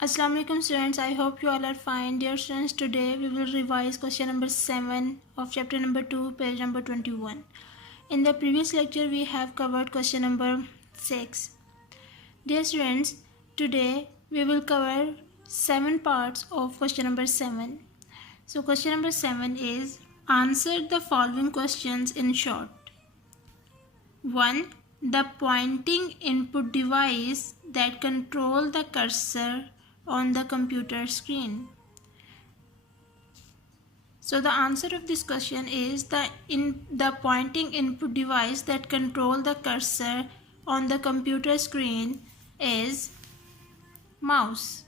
Assalamu alaikum students, I hope you all are fine. Dear students, today we will revise question number 7 of chapter number 2, page number 21. In the previous lecture, we have covered question number 6. Dear students, today we will cover 7 parts of question number 7. So question number 7 is, answer the following questions in short. 1. The pointing input device that control the cursor on the computer screen. So the answer of this question is the pointing input device that control the cursor on the computer screen is mouse.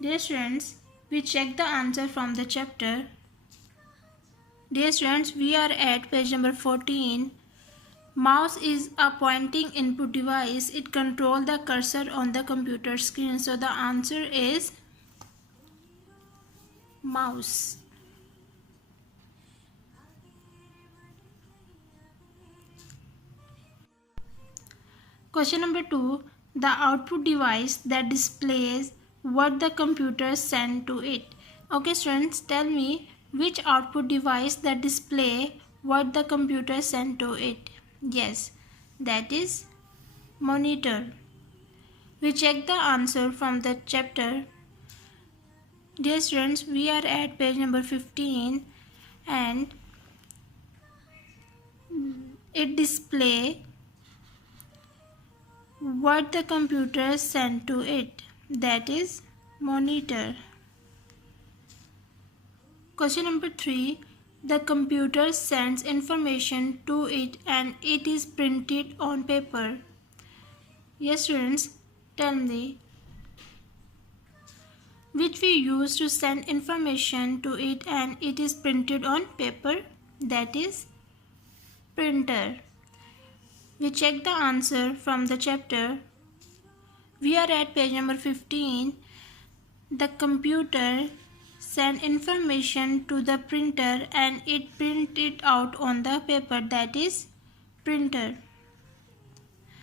Dear students, we check the answer from the chapter. Dear students, we are at page number 14. Mouse is a pointing input device. It controls the cursor on the computer screen. So the answer is mouse. Question number 2. The output device that displays what the computer sent to it. Okay students, tell me which output device that display what the computer sent to it. Yes, that is monitor. We check the answer from the chapter. Dear students, we are at page number 15 and it display what the computer sent to it, that is monitor. Question number 3. The computer sends information to it and it is printed on paper. Yes students, tell me which we use to send information to it and it is printed on paper, that is printer. We check the answer from the chapter. We are at page number 15. The computer send information to the printer and it print it out on the paper, that is printer.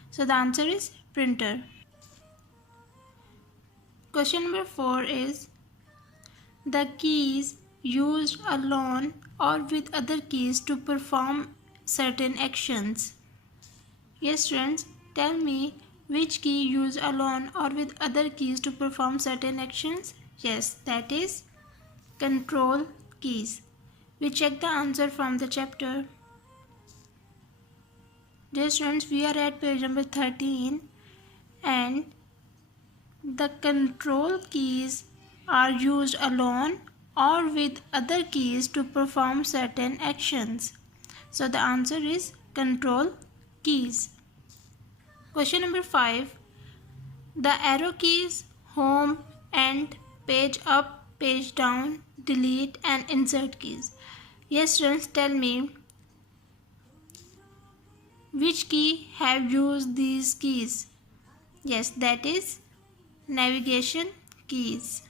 So the answer is printer. Question number 4 is, the keys used alone or with other keys to perform certain actions. Yes students, tell me which key used alone or with other keys to perform certain actions. Yes, that is control keys. We check the answer from the chapter. Dear students, we are at page number 13 and the control keys are used alone or with other keys to perform certain actions. So the answer is control keys. Question number 5. The arrow keys, home and page up, page down, delete and insert keys. Yes students, tell me which key have used these keys. Yes, that is navigation keys.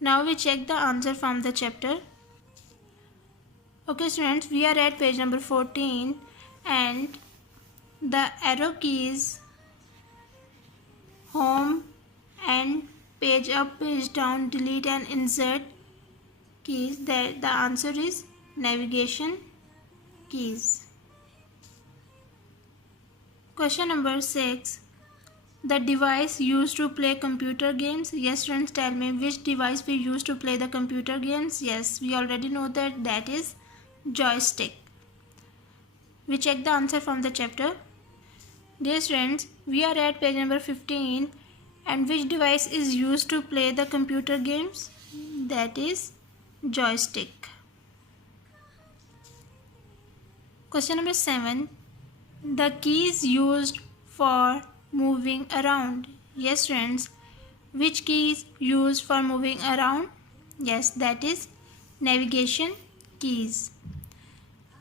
Now we check the answer from the chapter. Okay students, we are at page number 14 and the arrow keys, home and page up, page down, delete and insert keys, that the answer is navigation keys. Question number 6. The device used to play computer games. Yes students, tell me which device we use to play the computer games. Yes, we already know that is joystick. We check the answer from the chapter. Dear students, we are at page number 15 and which device is used to play the computer games? That is joystick. Question number 7. The keys used for moving around. Yes friends, which keys used for moving around? Yes, that is navigation keys.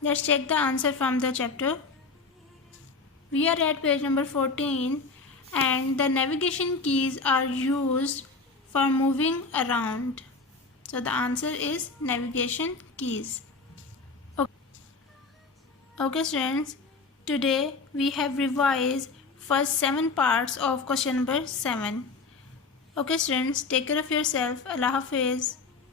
Let's check the answer from the chapter. We are at page number 14 and the navigation keys are used for moving around. So the answer is navigation keys. Okay students, today we have revised first 7 parts of question number 7. Okay students, take care of yourself. Allah Hafiz.